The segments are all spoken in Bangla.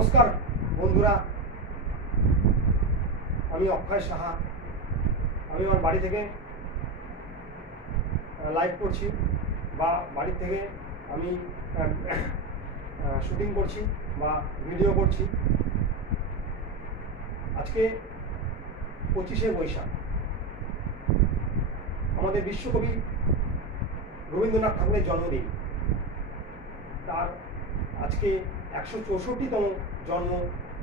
নমস্কার বন্ধুরা, আমি অক্ষয় সাহা। আমি আমার বাড়ি থেকে লাইভ করছি বা বাড়ি থেকে আমি শুটিং করছি বা ভিডিও করছি। আজকে 25শে বৈশাখ, আমাদের বিশ্বকবি রবীন্দ্রনাথ ঠাকুরের জন্মদিন। তার আজকে 164তম জন্ম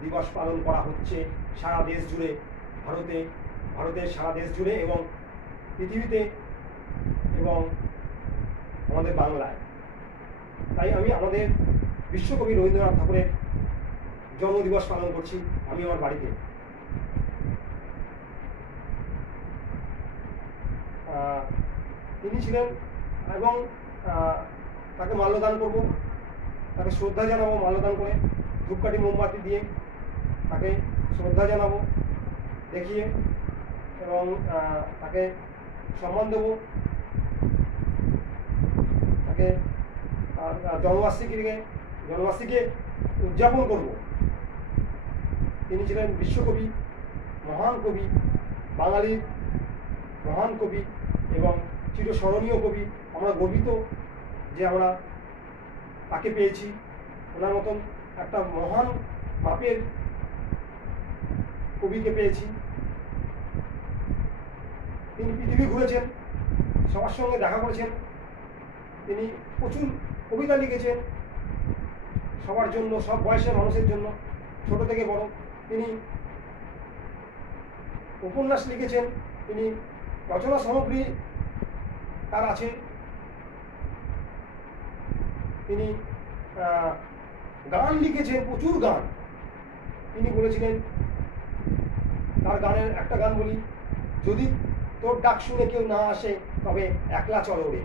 দিবস পালন করা হচ্ছে সারা দেশ জুড়ে, ভারতের সারা দেশ জুড়ে এবং পৃথিবীতে এবং আমাদের বাংলায়। তাই আমি আমাদের বিশ্বকবি রবীন্দ্রনাথ ঠাকুরের জন্মদিবস পালন করছি আমি আমার বাড়িতে। তিনি ছিলেন এবং তাকে মাল্যদান করব, তাকে শ্রদ্ধা জানাবো মাল্যদান করে, ধূপকাঠি মোমবাতি দিয়ে তাকে শ্রদ্ধা জানাবো দেখিয়ে, এবং তাকে সম্মান দেবো, তাকে জন্মবার্ষিকীকে উদযাপন করব। তিনি ছিলেন বিশ্বকবি, মহান কবি, বাঙালির মহান কবি এবং চিরস্মরণীয় কবি। আমরা গর্বিত যে আমরা তাকে পেয়েছি, ওনার মতন একটা মহান মাপের কবিকে পেয়েছি। তিনি পৃথিবী ঘুরেছেন, সবার সঙ্গে দেখা করেছেন, তিনি প্রচুর কবিতা লিখেছেন সবার জন্য, সব বয়সের মানুষের জন্য, ছোট থেকে বড়। তিনি উপন্যাস লিখেছেন, তিনি রচনা সামগ্রী তার আছে, তিনি গান লিখেছেন, প্রচুর গান। তিনি বলেছিলেন, তার গানের একটা গান বলি, যদি তোর ডাক শুনে কেউ না আসে তবে একলা চলো রে।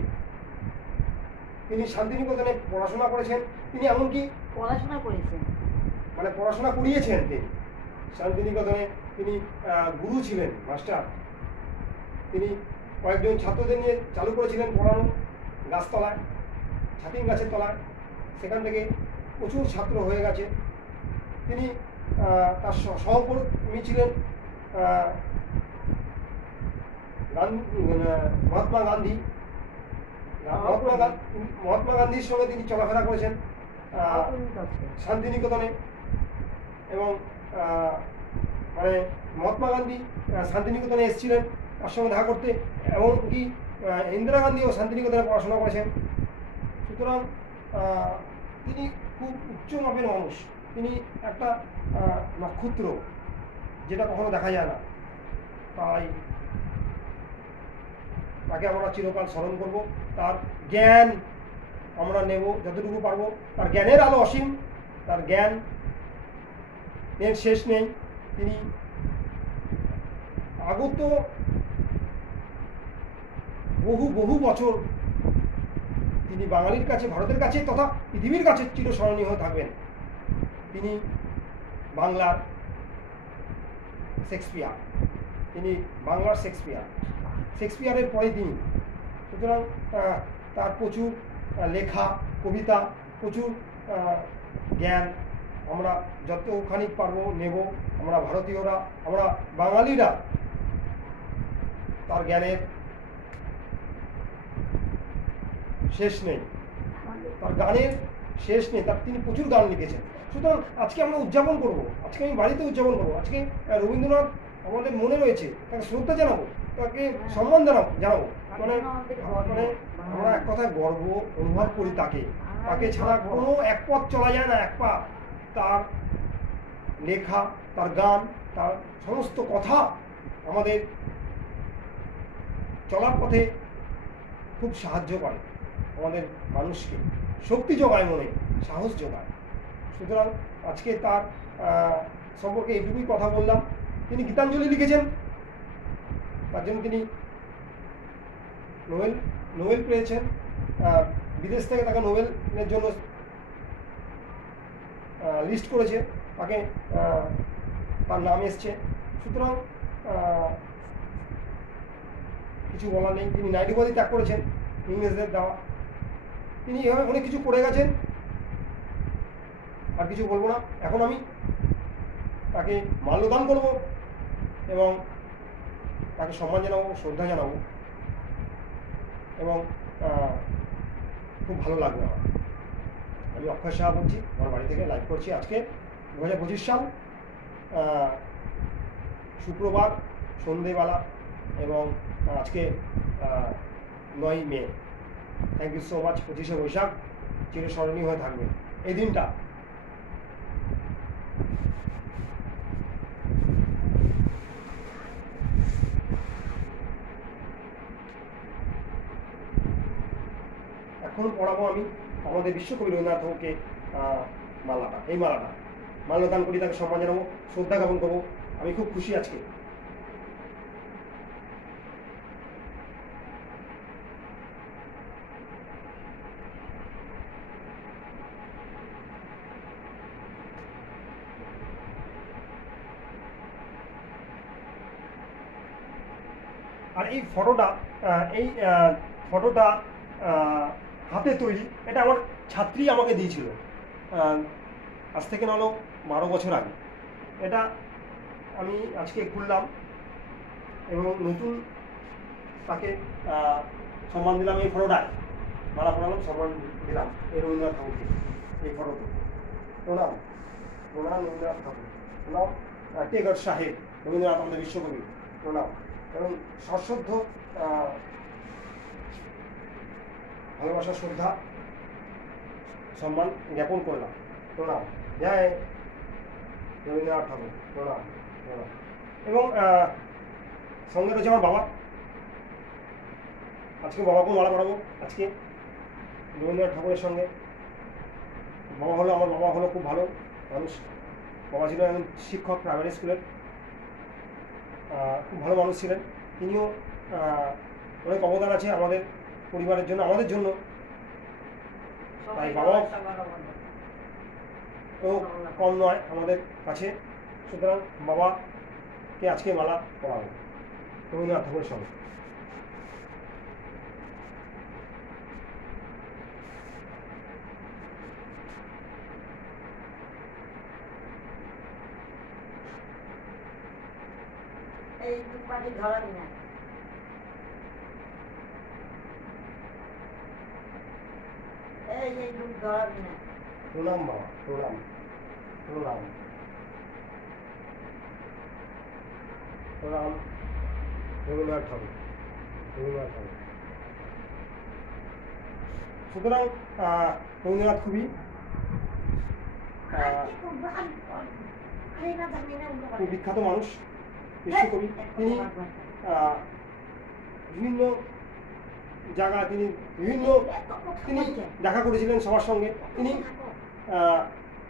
তিনি শান্তিনিকেতনে পড়াশোনা করেছেন, তিনি এমনকি পড়াশোনা করিয়েছেন। তিনি শান্তিনিকেতনে তিনি গুরু ছিলেন, মাস্টার। তিনি কয়েকজন ছাত্রদের নিয়ে চালু করেছিলেন পড়ানো গাছতলায়, ছাতিম গাছের তলায়। সেখান থেকে প্রচুর ছাত্র হয়ে গেছে। তিনি তার সহকর্মী ছিলেন মহাত্মা গান্ধীর সঙ্গে তিনি চলাফেরা করেছেন শান্তিনিকেতনে। এবং মানে মহাত্মা গান্ধী শান্তিনিকেতনে এসেছিলেন তার সঙ্গে দেখা করতে, এমনকি ইন্দিরা গান্ধীও শান্তিনিকেতনে পড়াশোনা করেছেন। সুতরাং তিনি খুব উচ্চ মাপের মানুষ। তিনি একটা নক্ষত্র, যেটা কখনো দেখা যায় না। তাই তাকে আমরা চিরকাল স্মরণ করব। তার জ্ঞান আমরা নেব যতটুকু পারবো। তার জ্ঞানের আলো অসীম, তার জ্ঞান এর শেষ নেই। তিনি আগত বহু বছর তিনি বাঙালির কাছে, ভারতের কাছে তথা পৃথিবীর কাছে চিরস্মরণীয় হয়ে থাকবেন। তিনি বাংলার শেক্সপিয়ার, তিনি বাংলার শেক্সপিয়ারের পরে তিনি। সুতরাং তার প্রচুর লেখা, কবিতা, প্রচুর জ্ঞান আমরা যতখানি পারবো নেব। আমরা ভারতীয়রা, আমরা বাঙালিরা তার জ্ঞানের শেষ নেই, তার গানের শেষ নেই। তিনি প্রচুর গান লিখেছেন। সুতরাং আজকে আমরা উদযাপন করব, আজকে আমি বাড়িতে উদযাপন করবো। আজকে রবীন্দ্রনাথ আমাদের মনে রয়েছে, তাকে শ্রদ্ধা জানাবো, তাকে সম্মান জানাবো। মানে আমরা এক কথায় গর্ব অনুভব করি তাকে ছাড়া কোনো এক পথ চলা যায় না, এক পা। তার লেখা, তার গান, তার সমস্ত কথা আমাদের চলার পথে খুব সাহায্য করে, আমাদের মানুষকে শক্তি যোগায়, মনে সাহস যোগায়। সুতরাং আজকে তার সম্পর্কে এইটুকুই কথা বললাম। তিনি গীতাঞ্জলি লিখেছেন, তার জন্য তিনি নোবেল পেয়েছেন। বিদেশ থেকে তাকে নোবেলের জন্য লিস্ট করেছে, তাকে তার নাম এসছে। সুতরাং কিছু বলার নেই। তিনি নাইট উপাধি ত্যাগ করেছেন, ইংরেজদের দেওয়া। তিনি এভাবে অনেক কিছু করে গেছেন। আর কিছু বলবো না। এখন আমি তাকে মাল্যদান করব এবং তাকে সম্মান জানাবো, শ্রদ্ধা জানাবো, এবং খুব ভালো লাগবে আমার। আমি অক্ষয় সাহা বলছি, আমার বাড়ি থেকে লাইভ করছি। আজকে 2025 সাল, শুক্রবার সন্ধেবেলা, এবং আজকে 9ই মে। Thank you so much. 25শে বৈশাখ চিরস্মরণীয় হয়ে থাকবে এই দিনটা। এখন পড়াবো আমি আমাদের বিশ্বকবি রবীন্দ্রনাথ ঠাকুরকে মালাটা, এই মালাটা মাল্যদান করি, তাকে সম্মান জানাবো, শ্রদ্ধা জ্ঞাপন করবো। আমি খুব খুশি আজকে। আর এই ফটোটা হাতে তৈরি, এটা আমার ছাত্রী আমাকে দিয়েছিল আজ থেকে নাহলেও 12 বছর আগে। এটা আমি আজকে খুললাম এবং নতুন তাকে সম্মান দিলাম। এই ফটোটায় মালা পড়ালাম, সম্মান দিলাম এই রবীন্দ্রনাথ ঠাকুরকে। এই ফটোতে প্রণাম, প্রণাম রবীন্দ্রনাথ ঠাকুর, প্রণাম টেগর সাহেব, রবীন্দ্রনাথ আমাদের বিশ্বকবি, প্রণাম। এবং সশ্রদ্ধ ভালোবাসা, শ্রদ্ধা, সম্মান জ্ঞাপন করলাম। প্রণাম, জয় রবীন্দ্রনাথ ঠাকুর, প্রণাম, প্রণাম। এবং সঙ্গে রয়েছে আমার বাবা। আজকে বাবাকেও মালা পড়াবো। আজকে রবীন্দ্রনাথ ঠাকুরের সঙ্গে আমার বাবা হলো খুব ভালো মানুষ। বাবা ছিল একজন শিক্ষক প্রাইমারি স্কুলের, খুব ভালো মানুষ ছিলেন। তিনিও অনেক অবদান আছে আমাদের পরিবারের জন্য, আমাদের জন্য। তাই বাবাও তো কম নয় আমাদের কাছে। সুতরাং বাবাকে আজকে মালা পড়াবো রবীন্দ্রনাথ ঠাকুরের সঙ্গে। এই পাটি ধরাবি না, এই দুধ ধরাবি না। প্রণাম বাবা, প্রণাম, প্রণাম, প্রণাম রবীন্দ্রনাথ ঠাকুর, রবীন্দ্রনাথ ঠাকুর। সুতরাং রবীন্দ্রনাথ খুবই খুব বিখ্যাত মানুষ, বিশ্বকবি। তিনি বিভিন্ন জায়গায় তিনি দেখা করেছিলেন সবার সঙ্গে। তিনি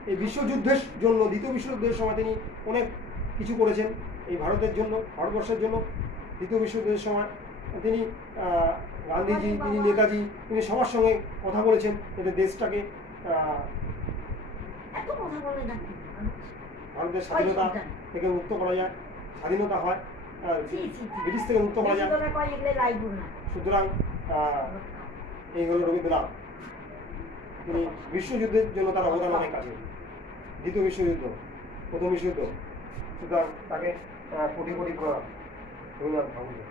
এই বিশ্বযুদ্ধের জন্য, দ্বিতীয় বিশ্বযুদ্ধের সময় তিনি অনেক কিছু করেছেন এই ভারতের জন্য, ভারতবর্ষের জন্য। দ্বিতীয় বিশ্বযুদ্ধের সময় তিনি গান্ধীজি, তিনি নেতাজি, তিনি সবার সঙ্গে কথা বলেছেন যাতে দেশটাকে ভারতের স্বাধীনতা থেকে মুক্ত করা যায়, স্বাধীনতা হয়, ব্রিটিশ থেকে মুক্ত করা যায়। সুতরাং এই হল রবীন্দ্রনাথ। তিনি বিশ্বযুদ্ধের জন্য তার অবদান অনেক আছে। দ্বিতীয় বিশ্বযুদ্ধ, প্রথম বিশ্বযুদ্ধ। সুতরাং তাকে কোটি কোটি প্রণাম রবীন্দ্রনাথ ঠাকুরকে।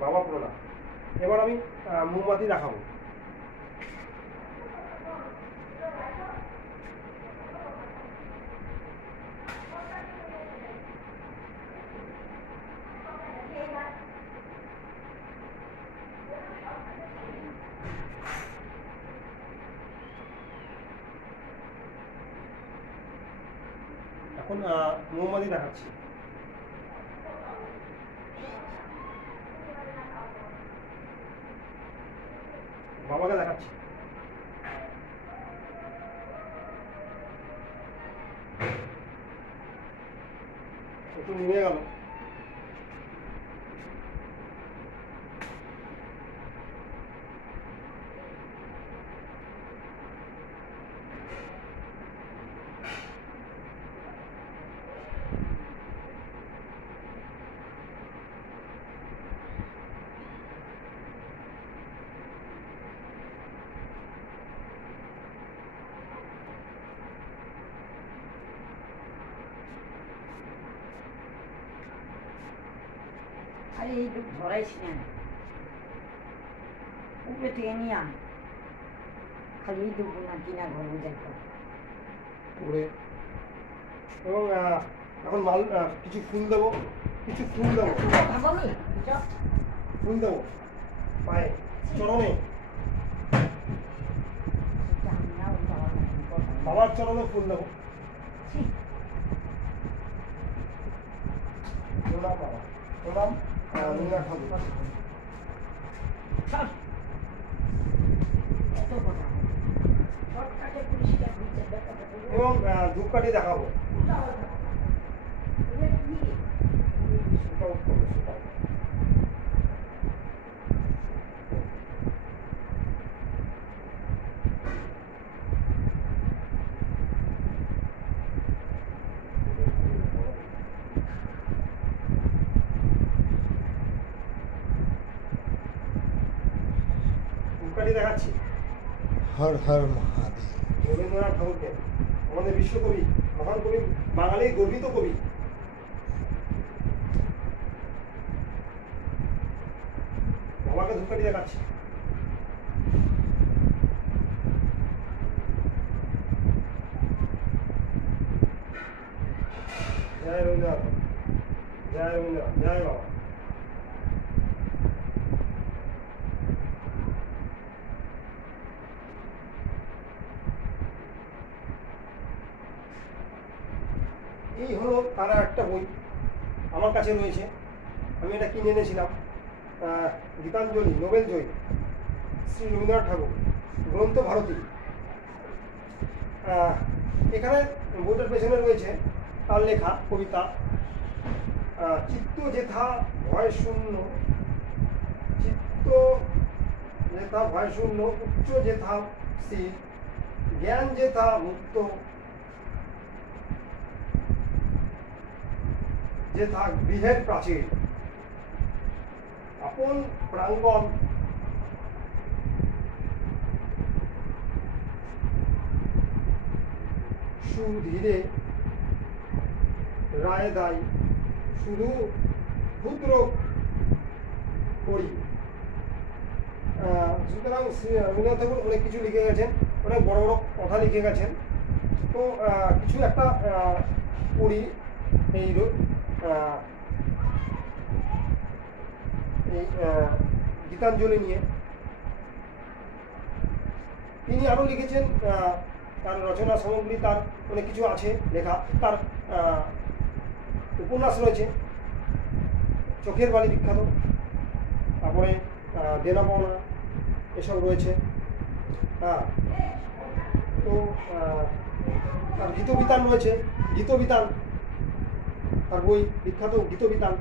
বাবা প্রণাম। এবার আমি মোমবাতি দেখাবো। এখন মোমবাতি দেখাচ্ছি। বাবাকে দেখাচ্ছি। একটু নিয়ে গেল। খালি এইটুকু ধরাইস না উপরে থেকে নিয়ে আন খালি এইটুকু না কিনা ঘর বুঝাইতো করে এবং এখন মাল কিছু ফুল দেবো ভাবনি ফুল দেবো পায়ে চরণে বাবার চরণে ফুল দেবো প্রণাম বাবা প্রণাম রবীন্দ্রনাথ ঠাকুর এবং ধূপকাঠি দেখাবো ধূপকাঠি দেখাচ্ছি হর হর মহাদেব। রবীন্দ্রনাথ ঠাকুরকে আমাদের বিশ্বকবি মহান কবি বাঙালির গর্বিত কবি বাবাকে ধূপকাঠি দেখাচ্ছি জয় রবীন্দ্রনাথ জয় রবীন্দ্রনাথ জয় বাবা এই হলো তারা একটা বই আমার কাছে রয়েছে আমি এটা কিনে এনেছিলাম গীতাঞ্জলি নোবেল জয়ী শ্রী রবীন্দ্রনাথ ঠাকুর গ্রন্থ ভারতী এখানে বইটার পেছনে রয়েছে তার লেখা কবিতা চিত্ত যেথা ভয় শূন্য চিত্ত যেথা ভয় শূন্য উচ্চ যেথা স্থির জ্ঞান যেথা মুক্ত যেথা গৃহের প্রাচীর আপন প্রাঙ্গণ সুধীরে রায় দায় শুধু ক্ষুদ্র করি সুতরাং শ্রী রবীন্দ্রনাথ ঠাকুর অনেক কিছু লিখে গেছেন অনেক বড় বড় কথা লিখে গেছেন তো কিছু একটা পড়ি এই গীতাঞ্জলি নিয়ে তিনি আরও লিখেছেন তার রচনা সামগ্রী তার অনেক কিছু আছে লেখা তার উপন্যাস রয়েছে চোখের বালি বিখ্যাত তারপরে দেনা পাওনা এসব রয়েছে তো তার গীতবিতান রয়েছে গীতবিতান তার বই বিখ্যাত গীতবিতান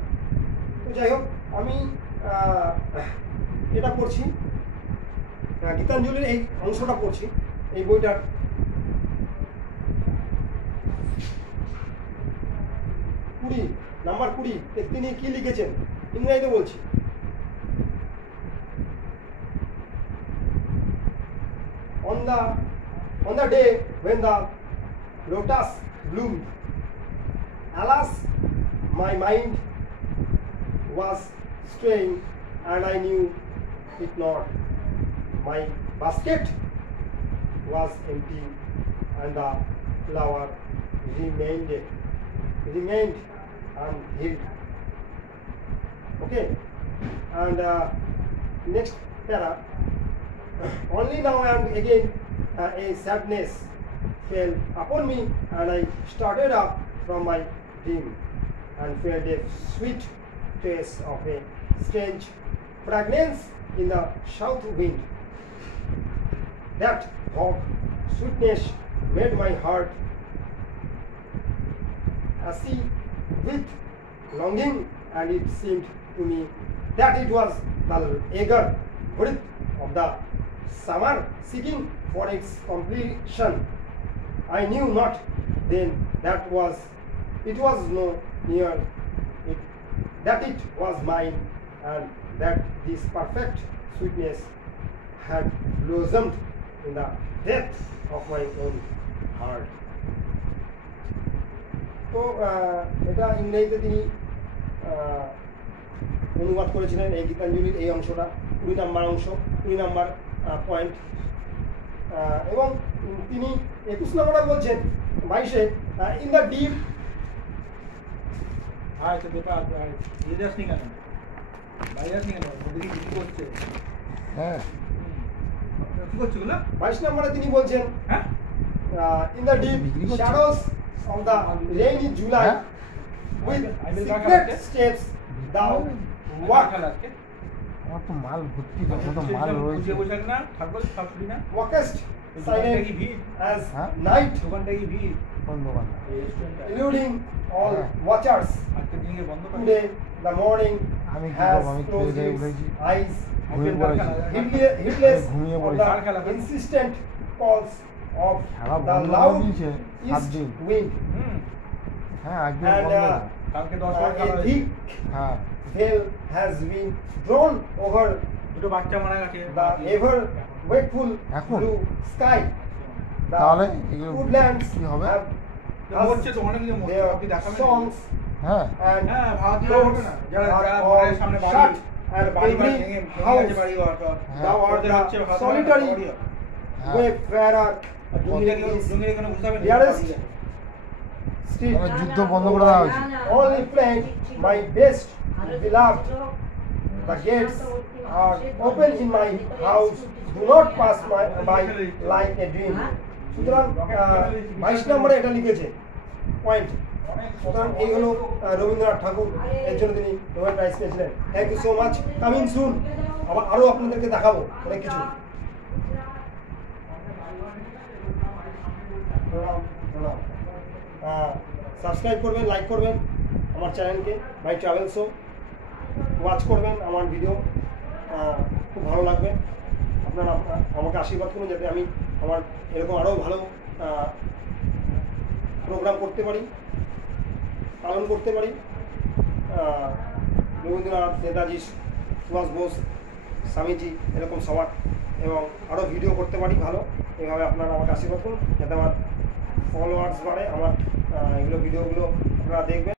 তো যাই হোক আমি এটা পড়ছি গীতাঞ্জলির এই অংশটা পড়ছি এই বইটার নাম্বার 20 তিনি কি লিখেছেন ইংরেজিতে বলছি on the day when the lotus bloomed alas my mind was straying and I knew it not my basket was empty and the flower remained unhealed. Okay, and next para. Only now and again a sadness fell upon me and I started up from my dream and felt a sweet taste of a strange fragrance in the south wind. That hot sweetness made my heart asy with longing, and it seemed to me that it was the eager breath of the summer seeking for its completion. I knew not then that it was no near it, that it was mine, and that this perfect sweetness had blossomed in the depth of my own heart. তো এটা ইংরেজিতে তিনি অনুবাদ করেছিলেন এই গীতাঞ্জলির এই অংশটা, 20 নম্বর অংশ, 20 নম্বর পয়েন্ট। এবং তিনি 21 নম্বরে বলছেন 22-এ ইন দ্য ডিপ। হ্যাঁ তো বেটা দিয়ে যাসনি কেন, বাইরে যাসনি কেন, ওদিকে কিছু করছে। হ্যাঁ কি করছে ওগুলো? 22 নম্বরে তিনি বলছেন হ্যাঁ in the deep বিক্রি করছে? shadows of the rainy July হ্যাঁ? with I will back secret up. steps thou walk walk, আজকে আমার তো মাল ভর্তি, কত মাল রয়েছে। বসে না ঠাকুর সব শুনি না। walkest দোকানটা কি silent ভিড়? as হ্যাঁ? night, দোকানটা কি ভিড়? কোন দোকান? এই রেস্টুরেন্টটা eluding all হ্যাঁ। watchers. আজকে দিনে বন্ধ করে। Today the morning আমি কি has করবো, আমি closed খেয়ে its উঠেছি, eyes, ঘুমিয়ে পড়েছি। heedless ঘুমিয়ে of পড়েছি। the insistent calls of খেলা the বন্ধ করে loud দিয়েছে 7 east দিন। wind, হ্যাঁ আজকে and বন্ধ না। কালকে 10 বার a খেলা হয়েছে। thick হ্যাঁ veil has been drawn over দুটো বাচ্চা মারা গেছে। the ever wakeful এখন? blue sky. The তাহলে এগুলো woodlands কি হবে? have তো মরছে তো অনেক কিছু মরছে, their আপনি দেখাবেন না? songs হ্যাঁ and হ্যাঁ ভারতীয় roads হবে না, যারা are যারা all ঘরের সামনে বাড়ি shut, and বাড়ি every ভেঙে house গেছে বাড়ি ঘর সব। হ্যাঁ। thou art ওদের হচ্ছে the ভাত solitary বাড়ি। হ্যাঁ। wayfarer জঙ্গিরা in কেউ this জঙ্গিরা কেন ঘুষাবে না? dearest street. তাহলে যুদ্ধ বন্ধ করে দেওয়া হয়েছে। Only friend, my best beloved, the gates are open in my house, do not pass by like a dream. সুতরাং 22 নম্বরে এটা লিখেছে পয়েন্ট। সুতরাং এই হলো রবীন্দ্রনাথ ঠাকুর, এর জন্য তিনি নোবেল প্রাইজ পেয়েছিলেন। Thank you so much, coming soon. আরও আপনাদেরকে দেখাবো অনেক কিছু। সাবস্ক্রাইব করবেন, লাইক করবেন আমার চ্যানেলকে মাই ট্রাভেল শো, ওয়াচ করবেন আমার ভিডিও, খুব ভালো লাগবে। আপনারা আমাকে আশীর্বাদ করুন যাতে আমি আমার এরকম আরও ভালো প্রোগ্রাম করতে পারি, পালন করতে পারি। রবীন্দ্রনাথ, নেতাজি সুভাষ বোস, স্বামীজি এরকম সবার, এবং আরও ভিডিও করতে পারি ভালো। এইভাবে আপনারা আমাকে আশীর্বাদ করুন যাতে আমার ফলোয়ার্স বাড়ে, আমার এগুলো ভিডিওগুলো আপনারা দেখবেন।